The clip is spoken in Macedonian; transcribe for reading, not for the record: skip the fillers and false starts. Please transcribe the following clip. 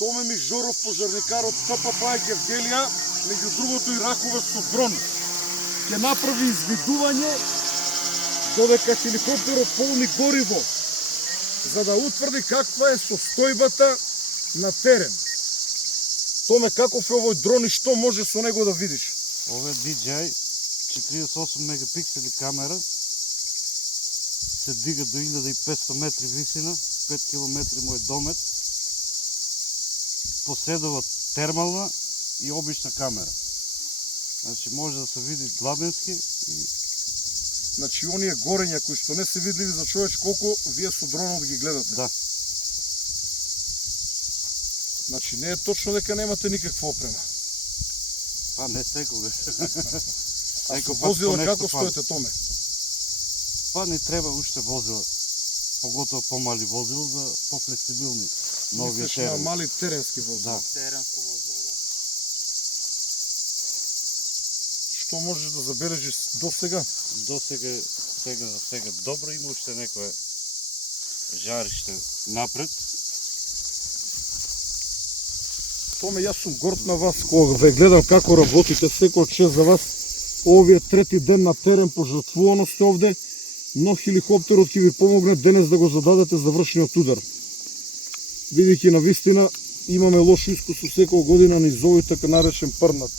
Томе Мижоров, пожарникарот СПП Гевгелија, меѓу другото и Раковец со дрон, ќе направи извидување додека хеликоптерот полни гориво, за да утврди каква е состојбата на терен. Томе, каков е овој дрон и што може со него да видиш? Ова е DJI 48 мегапиксели камера, се дига до 1500 метри висина, 5 км му е домет, поседува термална и обична камера. Значи може да се види длабенски и... Значи оние горења кои што не се видливи за човеч, колку вие со дронот ги гледате. Да. Значи не е точно дека немате никаква опрема. Па не секогаш. А со возила како стоите, Томе? Па ни треба уште возила, поготово помали возила за пофлексибилни. Мислиш на мали теренски возила? Да. Теренско возило, да. Што можеш да забележиш до сега? До сега, за сега добро, има уште некое жариште напред. Томе, јас сум горд на вас, кога ве гледам како работите, секој чест за вас. Овие трети ден на терен, пожртвувано сте овде, но хеликоптерот ќе ви помогне денес да го зададете завршниот удар. Бидејќи на вистина имаме лошо искуство секоја година низ овој така наречен Прнат.